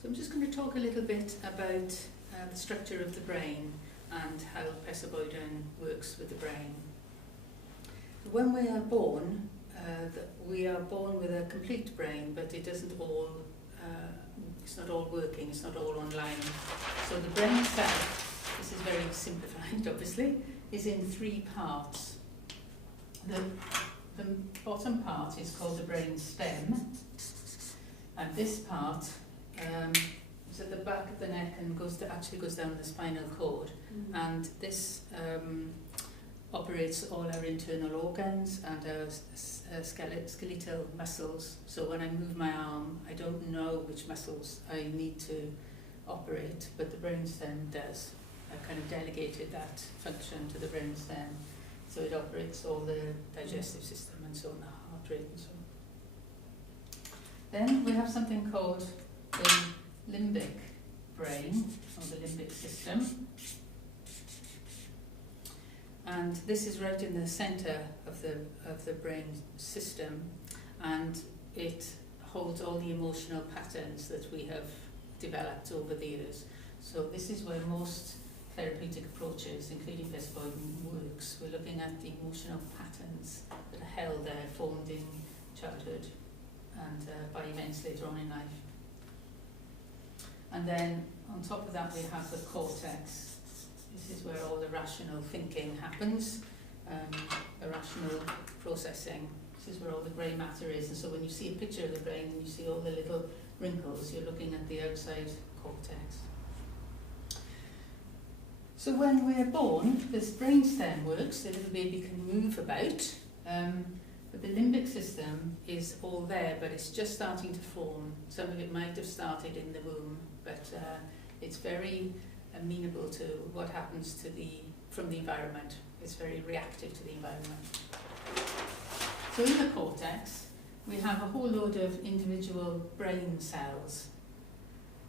So I'm just going to talk a little bit about the structure of the brain and how Pesso Boyden works with the brain. When we are born with a complete brain, but it doesn't all, it's not all working, it's not all online. So the brain itself, this is very simplified obviously, is in three parts. The bottom part is called the brain stem, and this part is at the back of the neck and actually goes down the spinal cord, and this operates all our internal organs and our skeletal muscles. So when I move my arm, I don't know which muscles I need to operate, but the brainstem does. I've kind of delegated that function to the brainstem, so it operates all the digestive system and so on, the heart rate and so on. Then we have something called the limbic brain, or the limbic system. And this is right in the center of the brain system, and it holds all the emotional patterns that we have developed over the years. So this is where most therapeutic approaches, including Pesso Boyden, works. We're looking at the emotional patterns that are held there, formed in childhood and by events later on in life. And then on top of that we have the cortex. This is where all the rational thinking happens, the rational processing. This is where all the grey matter is. And so when you see a picture of the brain and you see all the little wrinkles, you're looking at the outside cortex. So when we're born, this brainstem works, the little baby can move about, but the limbic system is all there, but it's just starting to form. Some of it might have started in the womb, but it's very amenable to what happens from the environment. It's very reactive to the environment. So in the cortex, we have a whole load of individual brain cells.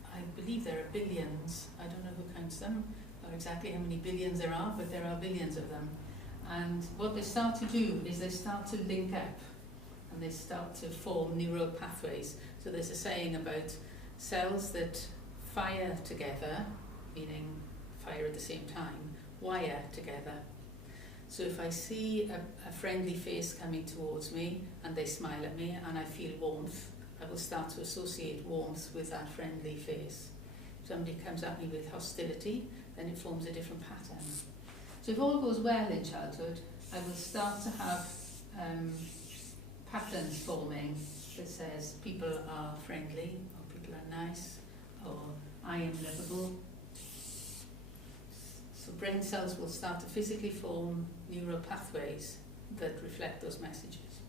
I believe there are billions. I don't know who counts them, or exactly how many billions there are, but there are billions of them. And what they start to do is they start to link up, and they start to form neural pathways. So there's a saying about cells that fire together, meaning fire at the same time, wire together. So if I see a friendly face coming towards me and they smile at me and I feel warmth, I will start to associate warmth with that friendly face. If somebody comes at me with hostility, then it forms a different pattern. So if all goes well in childhood, I will start to have patterns forming that says people are friendly, or people are nice, or I am lovable. So brain cells will start to physically form neural pathways that reflect those messages.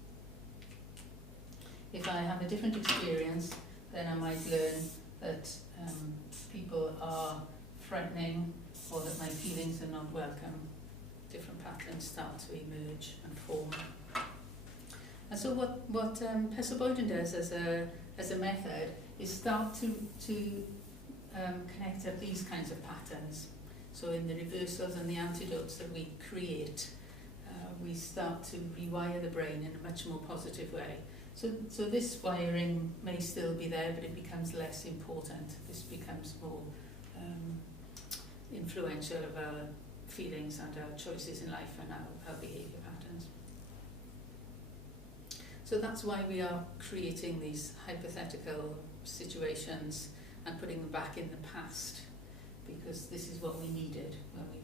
If I have a different experience, then I might learn that people are threatening, or that my feelings are not welcome. Different patterns start to emerge and form. And so what Pesso Boyden does as a method is start to connect up these kinds of patterns. So in the reversals and the antidotes that we create, we start to rewire the brain in a much more positive way. So this wiring may still be there, but it becomes less important. This becomes more influential of our feelings and our choices in life and our behaviour patterns. So that's why we are creating these hypothetical situations and putting them back in the past, because this is what we needed when we